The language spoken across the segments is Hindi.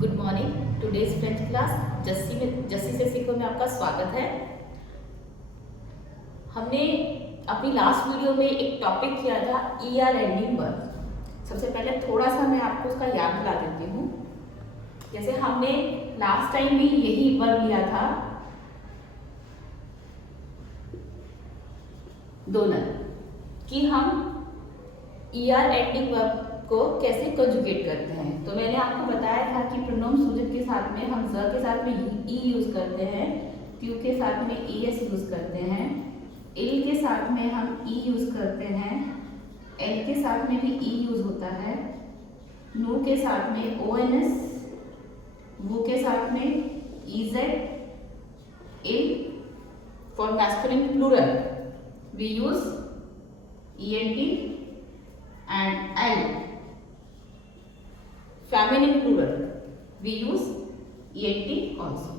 Good morning. Today's French class Jassi से सीखो में आपका स्वागत है। हमने अपनी लास्ट वीडियो में एक टॉपिक किया था ER एंडिंग वर्ब। सबसे पहले थोड़ा सा मैं आपको उसका याद दिला देती हूँ। जैसे हमने लास्ट टाइम भी यही वर्ब लिया था डोनर कि हम ER एंडिंग वर्ब को कैसे कंजुगेट करते हैं। तो मैंने आपको बताया था कि प्रोनाउन सूजक के साथ में हम ज के साथ में ई यूज करते हैं, ट्यू के साथ में ES यूज करते हैं, एल के साथ में हम ई यूज करते हैं, एल के साथ में भी ई यूज होता है, नो के साथ में ONS, वो के साथ में EZ, L for masculine plural we use ENT and L. Feminine plural we use ENT also.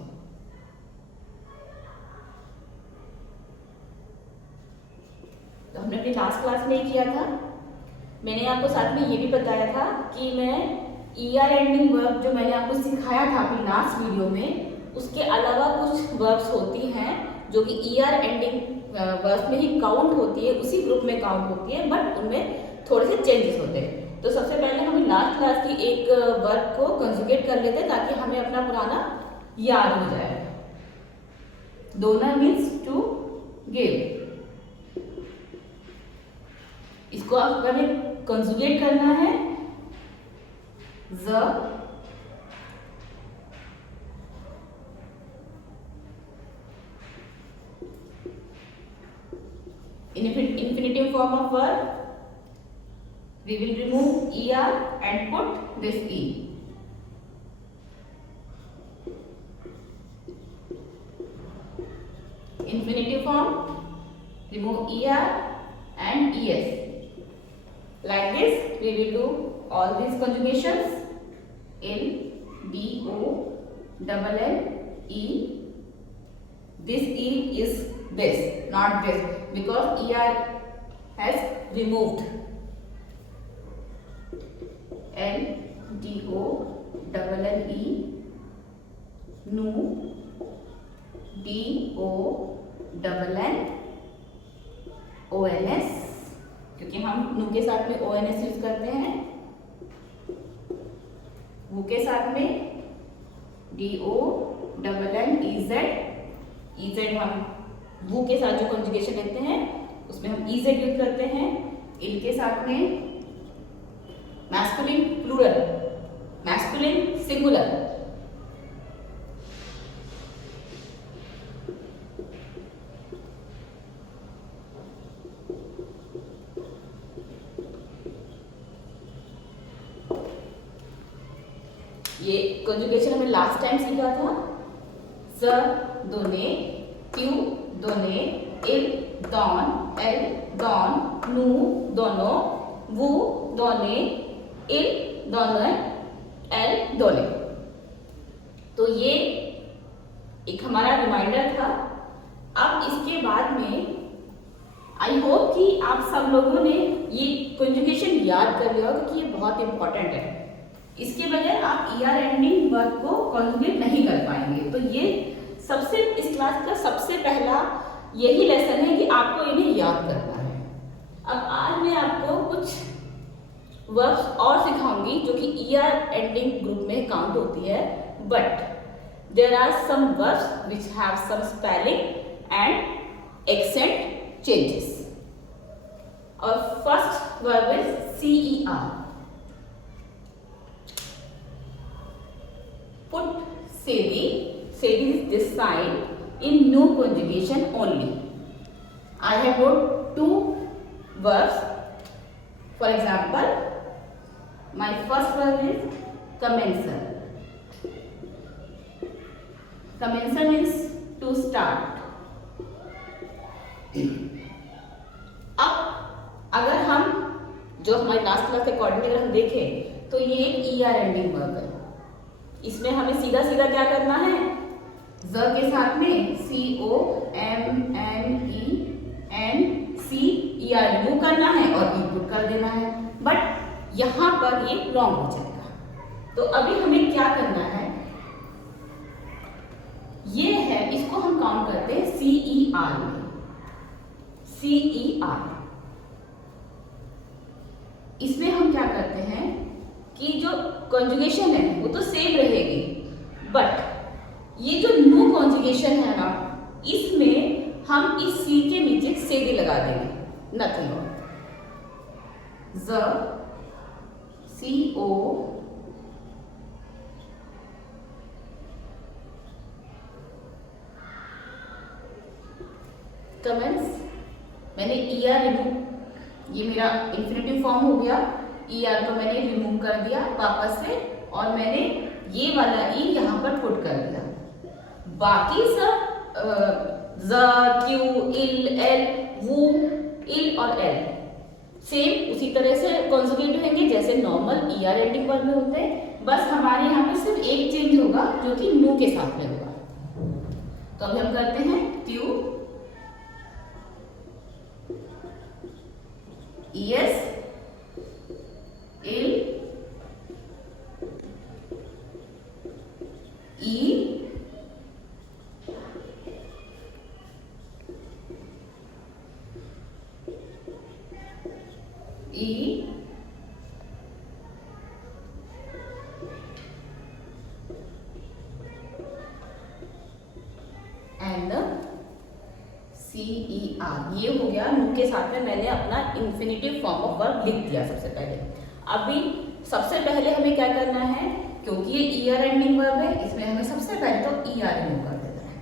तो हमने अपनी लास्ट क्लास में किया था। मैंने आपको साथ में ये भी बताया था कि मैं ER एंडिंग वर्ब जो मैंने आपको सिखाया था अपनी लास्ट वीडियो में, उसके अलावा कुछ वर्ब्स होती हैं जो कि ER एंडिंग वर्ब्स में ही काउंट होती है, उसी ग्रुप में काउंट होती है, बट उनमें थोड़े से चेंजेस होते हैं। तो सबसे पहले हम लास्ट क्लास की एक वर्ब को कंजुगेट कर लेते हैं ताकि हमें अपना पुराना याद हो जाए। Donor means to give. इसको आप हमें कंजुगेट करना है ज infinitive form of verb. We will remove ER and put this E. Infinitive form, remove ER and ES. Like this, we will do all these conjugations. L, D, O, double L, E. This E is this, not this, because ER has removed. L, D, O, double L, E, no, D, O, double N, ONS, क्योंकि हम नु के साथ में ONS यूज करते हैं, वो के साथ में DO, double N, EZ हम वो के साथ जो कंजुगेशन लेते हैं उसमें हम EZ यूज करते हैं, इल के साथ में मैस्कुलिन प्लूरल, मैस्कुलिन सिंगुलर, ये कंजुगेशन हमने लास्ट टाइम सीखा था। ज दोने, ट्यू दोने, इल दोन, एल दोन, नु दोनों, वो दोने, इल दोनों, एल दोने। तो ये एक हमारा रिमाइंडर था। अब इसके बाद में आई होप कि आप सब लोगों ने ये कंजुगेशन याद कर लिया होगा कि ये बहुत इंपॉर्टेंट है। इसके बगैर आप ER एंडिंग वर्ब को कंजुगेट नहीं कर पाएंगे। तो ये सबसे इस क्लास का सबसे पहला यही लेसन है कि आपको इन्हें याद करना है। अब आज मैं आपको कुछ वर्ब्स और सिखाऊंगी जो कि ER एंडिंग ग्रुप में काउंट होती है, but there are some verbs which have some spelling and accent changes. और first verb is CER, put सेदी is this side in no conjugation only. I have wrote two verbs. For example, my first verb is commencer. Commencer means to start. अब अगर हम जो हमारी लास्ट क्लास के अकॉर्डिंग अगर हम देखें तो ये एक ER एंडिंग वर्ब है। इसमें हमें सीधा सीधा क्या करना है, ज के साथ में COMMENCER रिमूव करना है और ई पुट कर देना है, बट यहाँ पर ये रॉन्ग हो जाएगा। तो अभी हमें क्या करना है, ये है, इसको हम काउंट करते हैं CER में। CER इसमें हम क्या करते हैं कि जो कॉन्जुगेशन है वो तो सेम रहेगी, बट ये जो नो कॉन्जुगेशन है ना, इसमें हम इस सी के नीचे सेदी लगा देंगे, नथिंग और ज CO कमेंट्स। मैंने ER रिमूव, ये मेरा इंफिनिटिव फॉर्म हो गया, ER को मैंने रिमूव कर दिया वापस से, और मैंने ये वाला E यहाँ पर पुट कर दिया। बाकी सब ज, Q, इल, एल, वो, इल और एल सेम उसी तरह से कॉन्जुगेट होंगे जैसे नॉर्मल ER एंडिंग वर्ब में होते हैं, बस हमारे यहाँ पे सिर्फ एक चेंज होगा जो कि नो के साथ में होगा। तो अभी हम करते हैं ट्यूब, ES, इल, E, E, एंड CER। ये हो गया नो के साथ में मैंने अपना इंफिनिटिव फॉर्म ऑफ वर्ब लिख दिया सबसे पहले। अभी सबसे पहले हमें क्या करना है, क्योंकि ये ER एंडिंग वर्ब है, इसमें हमें सबसे पहले तो ER रिमूव कर देना है।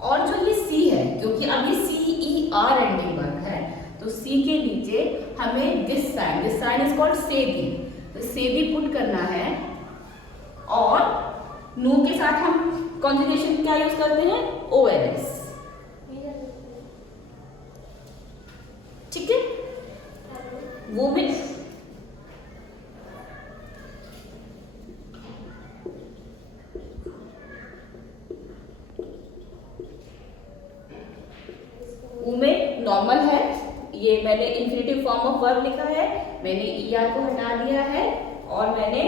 और जो ये C है, क्योंकि अब ये CER एंडिंग वर्ब है, तो C के नीचे हमें दिस साइन इज कॉल्ड सेदी, तो सेदी पुट करना है। और नो के साथ हम कॉन्जुगेशन क्या यूज करते हैं, ONS, ठीक है। वो में नॉर्मल है, ये मैंने इंफिनिटिव फॉर्म ऑफ वर्ब लिखा है, मैंने ER को हटा दिया है और मैंने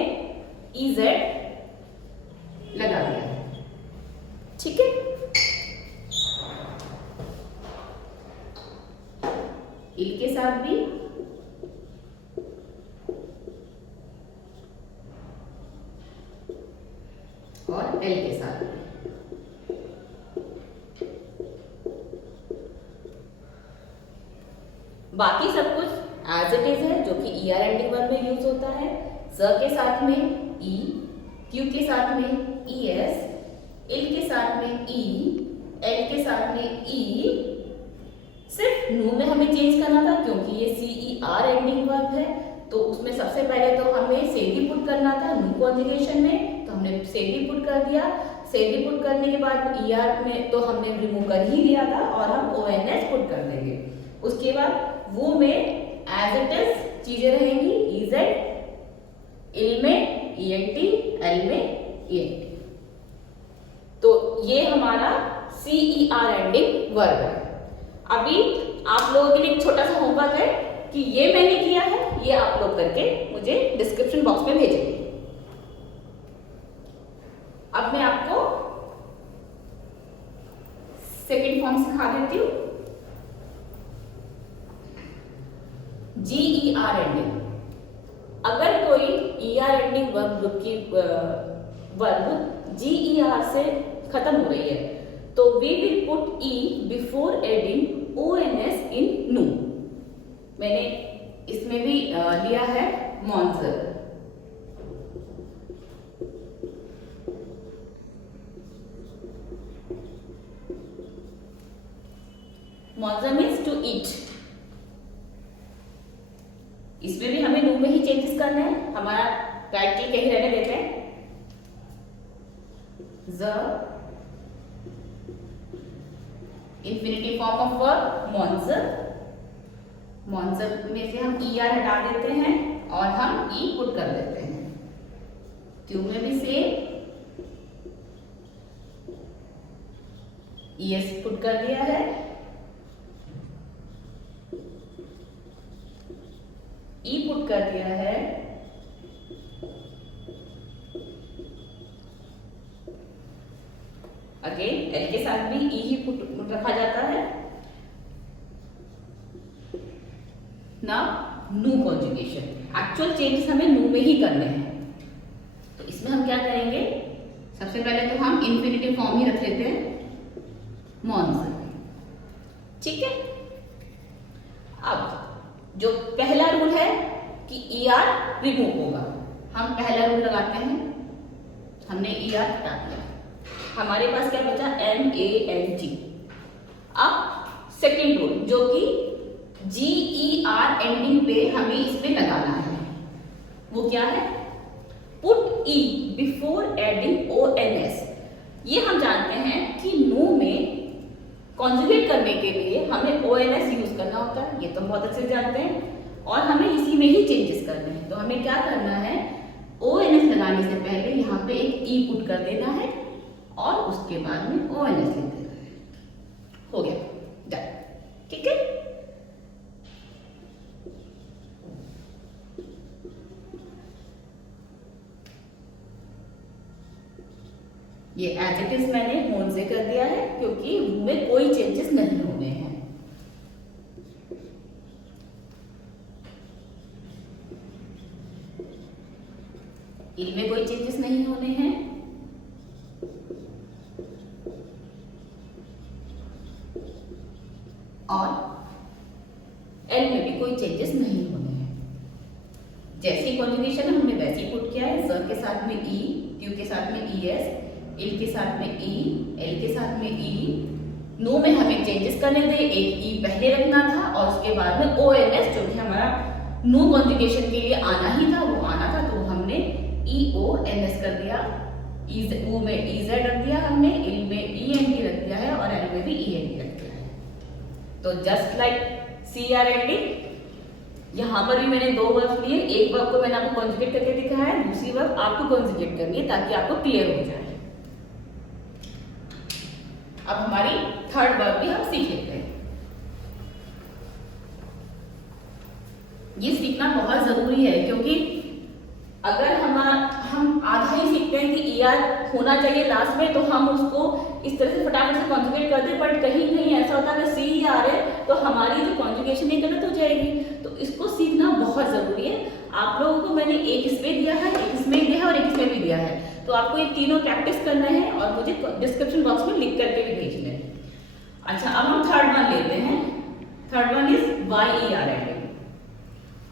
EZ लगा दिया है, ठीक है। इल के साथ भी और एल के साथ भी। बाकी सब कुछ एज इट इज है, जो कि ER एंडिंग वर्ब में यूज होता है। ज के साथ में E, Q के साथ में ES, इल के साथ में E, एल के साथ में E। सिर्फ नो में हमें चेंज करना था, क्योंकि ये CER एंडिंग वर्ब है, तो उसमें सबसे पहले तो हमें सेदी पुट करना था नो कॉन्जुगेशन में, तो हमने सेदी पुट कर दिया। सेदी पुट करने के बाद ER में तो हमने रिमूव कर ही दिया था, और हम ONS पुट कर देंगे। उसके बाद वो में एज इट इज चीजें रहेंगी, EZ, इल में ENT, एल में ENT। तो ये हमारा CER एंडिंग वर्ब है। अभी आप लोगों के लिए एक छोटा सा होमवर्क है कि ये मैंने किया है, ये आप लोग करके मुझे डिस्क्रिप्शन बॉक्स में भेजेंगे। अब मैं आपको सेकंड फॉर्म सिखा देती हूँ, GER एंडिंग। अगर कोई ER एंडिंग वर्ब की वर्ब GER से खत्म हो रही है, तो we will put E before adding ONS in no. मैंने इसमें भी लिया है मॉन्जर। मॉन्जर मीन्स टू ईट। इसमें भी हमें नो में ही चेंजेस करने हैं, हमारा राइट क्लिक कहीं रहने देते हैं। ज इंफिनिटिव फॉर्म ऑफ वर्ब मॉन्जर, मॉन्जर में से हम ER हटा देते हैं और हम E पुट कर देते हैं। क्यू में भी सेम ES पुट कर दिया है, E पुट कर दिया है, अगेन एल के साथ भी ई ही पुट रखा जाता है ना। नू कॉन्जुगेशन, एक्चुअल चेंजेस हमें नू में ही करने हैं। तो इसमें हम क्या करेंगे, सबसे पहले तो हम इंफिनिटिव फॉर्म ही रख लेते हैं मॉन्स, ठीक है। अब जो पहला रूल है कि ई आर रिमूव होगा, हम पहला रूल लगाते हैं। हमने ई आर हटा दिया, हमारे पास क्या बचा, एम ए एन जी। अब सेकेंड रूल जो कि जी ई आर एंडिंग पे हमें इसमें लगाना है, वो क्या है, put E before adding O N S. ये हम जानते हैं कि नो में कॉन्जुगेट करने के लिए हमें ओ एन एस यूज करना होता है, ये तो हम बहुत अच्छे से जानते हैं, और हमें इसी में ही चेंजेस करने हैं। तो हमें क्या करना है, ओ एन एस लगाने से पहले यहाँ पे एक ई पुट कर देना है और उसके बाद में ओ एन एस लिख देना है, हो गया, डन, ठीक है। ये एज इट इज मैंने होन से कर दिया है क्योंकि उनमें कोई चेंजेस नहीं होने हैं। इनमें कोई चेंजेस नहीं होने हैं, और एल में भी कोई चेंजेस नहीं होने हैं। जैसी कॉन्जुगेशन हमने वैसे ही पुट किया है, ज के साथ में ई, क्यू के साथ में ई एस, एल के साथ में ई, एल के साथ में ई। नो में हमें चेंजेस करने थे, एक ई पहले रखना था और उसके बाद में ओ एन एस जो कि हमारा नो कॉन्जुगेशन के लिए आना ही था, वो आना था, तो हमने ई ओ एन एस कर दिया, ओ में ई जेड रख दिया हमने, एल में ई एन टी रख दिया है और एल में भी ई एन टी रख दिया है। तो just like C R N D, यहाँ पर भी मैंने दो वर्ब लिए, एक वर्ब को मैंने आपको कॉन्जुगेट करके दिखाया है, दूसरी वर्ब आपको कॉन्जुगेट करनी है ताकि आपको क्लियर हो जाए। अब हमारी थर्ड वर्ब भी हम सीख लेते हैं। ये सीखना बहुत जरूरी है क्योंकि अगर हम आधा ही सीखते हैं कि ई आर होना चाहिए लास्ट में, तो हम उसको इस तरह से फटाफट से कॉन्जुगेट कर दें, बट कहीं कहीं ऐसा होता है कि सी आ रहा है तो हमारी जो कॉन्जुगेशन है गलत हो जाएगी। तो इसको सीखना बहुत जरूरी है। आप लोगों को मैंने एक इसमें दिया है, एक इसमें दिया है और एक इसमें भी दिया है, तो आपको ये तीनों प्रैक्टिस करना है और मुझे डिस्क्रिप्शन बॉक्स में लिख करके भी भेजना है। अच्छा, अब हम थर्ड वन लेते हैं। Third one is Y E R ending.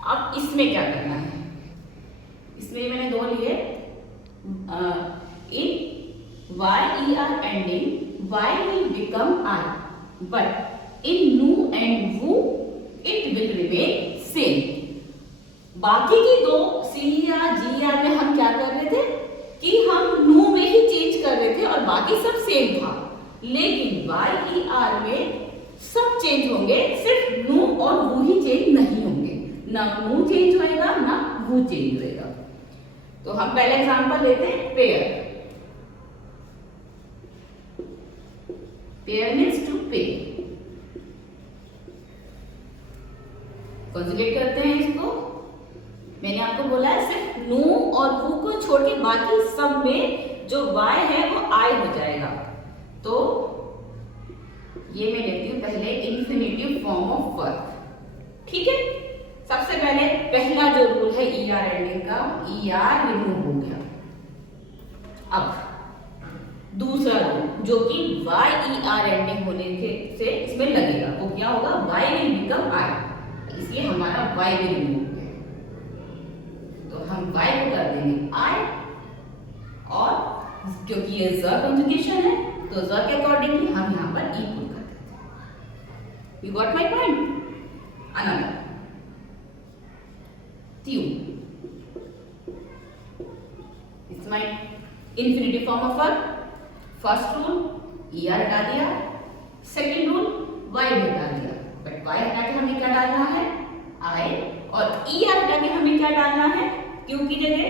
अब इसमें क्या करना है, इसमें मैंने दो लिए, in Y E R ending Y will become I, but in नू एंड वू इट विल रिमेन सेम। बाकी की दो सी आर जी आर में हम क्या कर रहे थे कि हम नू में ही चेंज कर रहे थे और बाकी सब सेम था, लेकिन वाई ई आर में सब चेंज होंगे, सिर्फ नू और वू ही चेंज नहीं होंगे, ना नू चेंज होएगा ना वू चेंज होएगा। तो हम पहले एग्जांपल लेते हैं, पेयर। पेयर मीन्स टू पे। कॉन्जुगेट करते हैं इसको। मैंने आपको बोला है सिर्फ नू और वू को छोड़ के बाकी सब में जो वाई है वो आई हो जाएगा। तो ये मैं लेती हूं पहले इंफिनिटिव फॉर्म ऑफ वर्ब, ठीक है। सबसे पहले पहला जो रूल है ई आर एंडिंग का, ई आर रिमूव हो गया। अब दूसरा रूल जो कि वाई ई आर एंडिंग होने से इसमें लगेगा, वो क्या होगा, वाई विल बिकम आई, इसलिए हमारा वाई भी रिमूव हो गया। तो हम वाई को कर देंगे आई, और क्योंकि ये ज कॉन्जुगेशन है तो ज के अकॉर्डिंगली हम यहाँ पर ई पुट कर देते हैं। You got my point. Another tune, it's my infinitive form of verb. First rule E are हटा दिया, सेकेंड रूल वाई हटा दिया, बट वाई हटा के हमें क्या डालना है, आई, और ई आर हटा के हमें क्या डालना है, क्यू की जगह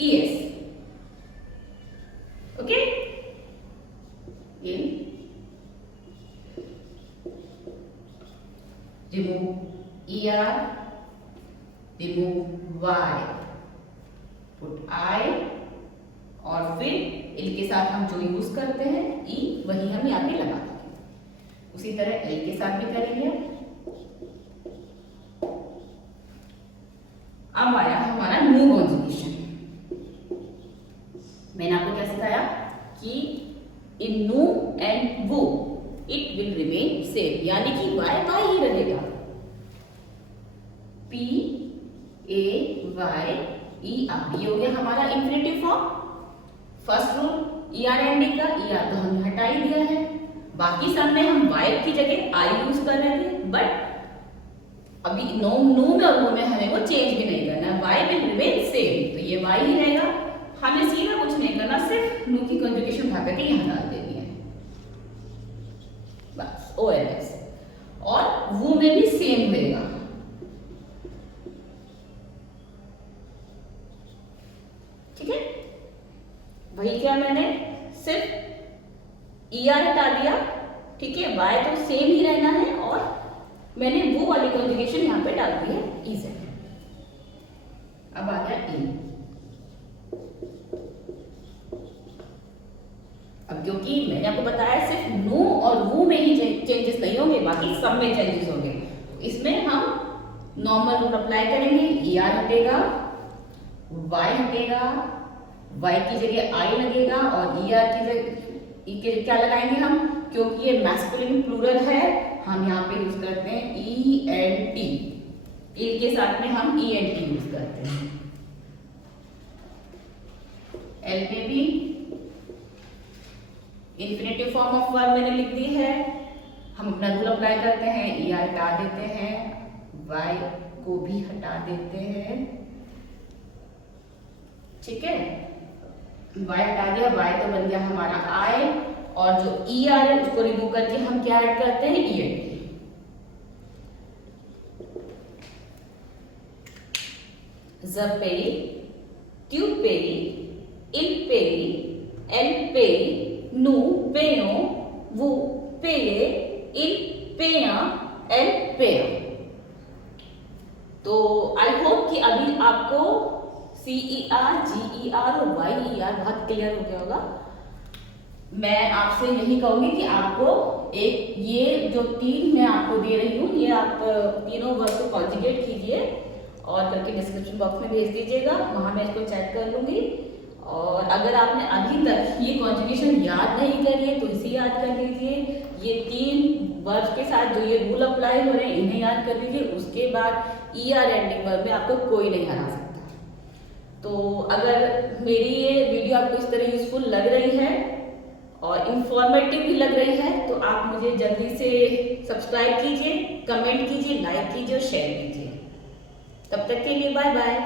E S, okay. Remove E R, remove y, put I, और फिर इल के साथ हम जो यूज करते हैं ई, वही हम यहाँ पे लगा देंगे। उसी तरह एल के साथ भी करेंगे। अब आया हमारा न्यू कॉन्जुगेशन। मैंने आपको क्या सिखाया कि इन न्यू एंड वो इट विल रिमेन सेम, यानी कि वाई वाई ही रहेगा। P A Y E R, ये हो गया हमारा infinitive form. First rule E R ending का, ई आर तो हमने हटा ही दिया है। बाकी सब में हम वाई की जगह आई यूज कर रहे थे, बट अभी नो में और वो में हमें वो चेंज भी नहीं करना। वाई विल रिमेन सेम, तो ये वाई ही रहेगा। हमें सीधा कुछ नहीं करना, सिर्फ न्यू की कंजुगेशन उठा करके यहाँ डाल देनी है बस, ओ एल एस। और वो में भी सेम रहेगा। ठीक है, वही क्या मैंने सिर्फ ई आर हटा दिया। ठीक है, वाई तो सेम ही रहना है और मैंने वो वाली कॉन्जुगेशन यहाँ पे डाल दी है ई से। अब आ गया इन। अब क्योंकि मैंने आपको बताया सिर्फ नो और वो में ही चेंजेस नहीं होंगे, बाकी सब में चेंजेस होंगे, तो इसमें हम नॉर्मल रूल अप्लाई करेंगे। ई आर हटेगा, वाई हटेगा, वाई की जगह आई लगेगा और ई आर की जगह क्या लगाएंगे हम, क्योंकि ये मैस्कुलिन प्लूरल है, हम यहाँ पे यूज करते हैं ई एन टी। इल के साथ में हम ई एन टी यूज करते हैं। एल पे भी इंफिनिटिव फॉर्म ऑफ वर्ब मैंने लिख दी है। हम अपना रूल अप्लाई करते हैं, ई आर हटा देते हैं, वाई को भी हटा देते हैं। ठीक है, वाई हटा दिया, वाई तो बन गया हमारा आई, और जो ई आर है उसको रिमूव करके हम क्या ऐड करते हैं, ई एन टी। ज पेरी, ट्यू पेरी, इल पेरी, एल पेरी, नु पेयो, वो पेये, इल पेया, एल पेया। तो आई होप कि अभी आपको सी ई आर, जी ई आर और वाई ई आर बहुत क्लियर हो गया होगा। मैं आपसे यही कहूंगी कि आपको एक ये जो तीन मैं आपको दे रही हूँ, ये आप तीनों वर्ड को कॉन्जुगेट कीजिए और करके डिस्क्रिप्शन बॉक्स में भेज दीजिएगा, वहां मैं इसको चेक कर लूंगी। और अगर आपने अभी तक ये कॉन्जुगेशन याद नहीं करी है तो इसे याद कर लीजिए। ये तीन वर्ब के साथ जो ये रूल अप्लाई हो रहे हैं इन्हें याद कर लीजिए। उसके बाद ई आर एंडिंग वर्ब में आपको कोई नहीं हरा सकता। तो अगर मेरी ये वीडियो आपको इस तरह यूजफुल लग रही है और इंफॉर्मेटिव भी लग रही है तो आप मुझे जल्दी से सब्सक्राइब कीजिए, कमेंट कीजिए, लाइक कीजिए और शेयर कीजिए। तब तक के लिए बाय बाय।